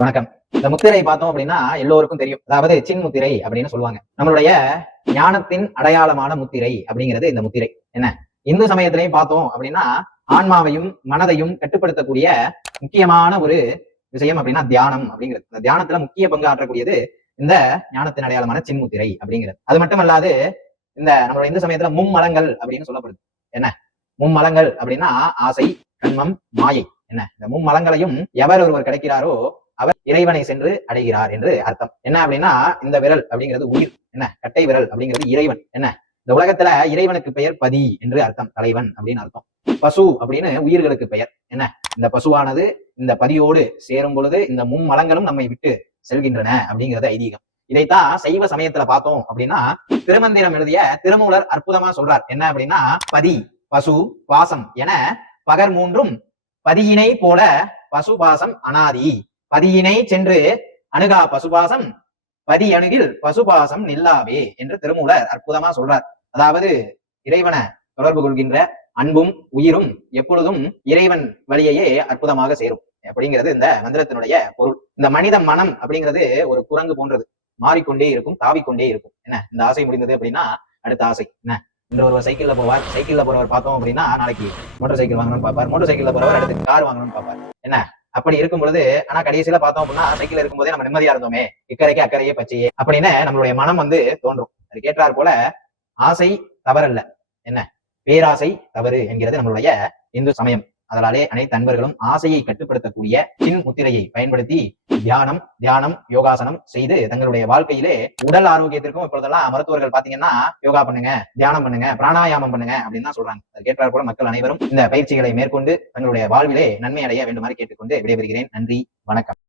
வணக்கம். இந்த முத்திரை பார்த்தோம் அப்படின்னா எல்லோருக்கும் தெரியும். அதாவது சின் முத்திரை அப்படின்னு சொல்லுவாங்க. நம்மளுடைய ஞானத்தின் அடையாளமான முத்திரை அப்படிங்கிறது இந்த முத்திரை. என்ன இந்து சமயத்திலையும் பார்த்தோம் அப்படின்னா ஆன்மாவையும் மனதையும் கட்டுப்படுத்தக்கூடிய முக்கியமான ஒரு விஷயம் அப்படின்னா தியானம் அப்படிங்கிறது. இந்த தியானத்துல முக்கிய பங்கு ஆற்றக்கூடியது இந்த ஞானத்தின் அடையாளமான சின்முத்திரை அப்படிங்கிறது. அது மட்டுமல்லாது இந்த நம்மளுடைய இந்து சமயத்துல மும்மலங்கள் அப்படின்னு சொல்லப்படுது. என்ன மும்மலங்கள் அப்படின்னா ஆசை, கண்மம், மாயை. என்ன இந்த மும்மலங்களையும் எவர் ஒருவர் கிடைக்கிறாரோ அவர் இறைவனை சென்று அடைகிறார் என்று அர்த்தம். என்ன அப்படின்னா இந்த விரல் அப்படிங்கிறது உயிர். என்ன கட்டை விரல் அப்படிங்கிறது இறைவன். என்ன இந்த உலகத்துல இறைவனுக்கு பெயர் பதி என்று அர்த்தம், தலைவன் அப்படின்னு அர்த்தம். பசு அப்படின்னு உயிர்களுக்கு பெயர். என்ன இந்த பசுவானது இந்த பதியோடு சேரும் பொழுது இந்த மும்மலங்களும் நம்மை விட்டு செல்கின்றன அப்படிங்கிறது ஐதீகம். இதைத்தான் சைவ சமயத்துல பார்த்தோம் அப்படின்னா திருமந்திரம் எழுதிய திருமூலர் அற்புதமா சொல்றார். என்ன அப்படின்னா பதி, பசு, பாசம் என பகர் மூன்றும் பதியினை போல பசுபாசம் அனாதி. பதியினை சென்று அணுகா பசுபாசம் பதி அணுகில் பசுபாசம் நில்லாவே என்று திருமூலர் அற்புதமா சொல்றார். அதாவது இறைவனை தொடர்பு கொள்கின்ற அன்பும் உயிரும் எப்பொழுதும் இறைவன் வழியையே அற்புதமாக சேரும் அப்படிங்கிறது இந்த மந்திரத்தினுடைய பொருள். இந்த மனித மனம் அப்படிங்கிறது ஒரு குரங்கு போன்றது, மாறிக்கொண்டே இருக்கும், தாவிக்கொண்டே இருக்கும். என்ன இந்த ஆசை முடிந்தது அப்படின்னா அடுத்த ஆசை. என்ன இன்று ஒருவர் சைக்கிள்ல போவார், சைக்கிள்ல போறவர் பார்த்தோம் அப்படின்னா நாளைக்கு மோட்டார் சைக்கிள் வாங்கணும்னு பார்ப்பார், மோட்டார் சைக்கிள்ல போறவர் அடுத்து கார் வாங்கணும்னு பார்ப்பார். என்ன அப்படி இருக்கும் பொழுது ஆனா கடைசியில பார்த்தோம் அப்படின்னா சைக்கிள் இருக்கும் போதே நம்ம நிம்மதியா இருந்தோமே, இக்கரைக்கு அக்கறையே பச்சையே அப்படின்னு நம்மளுடைய மனம் தோன்றும். அது கேட்டார் போல ஆசை தவறல்ல, என்ன பேராசை தவறு என்கிறது நம்மளுடைய இந்து சமயம். அதனாலே அனைத்து அன்பர்களும் ஆசையை கட்டுப்படுத்தக்கூடிய சின் முத்திரையை பயன்படுத்தி தியானம் யோகாசனம் செய்து தங்களுடைய வாழ்க்கையிலே உடல் ஆரோக்கியத்திற்கும் இப்பொழுதெல்லாம் மருத்துவர்கள் பாத்தீங்கன்னா யோகா பண்ணுங்க, தியானம் பண்ணுங்க, பிராணாயாமம் பண்ணுங்க அப்படின்னு தான் சொல்றாங்க. அதுக்கேற்றார் போல மக்கள் அனைவரும் இந்த பயிற்சிகளை மேற்கொண்டு தங்களுடைய வாழ்விலே நன்மை அடைய வேண்டுமாறு கேட்டுக்கொண்டு விடைபெறுகிறேன். நன்றி, வணக்கம்.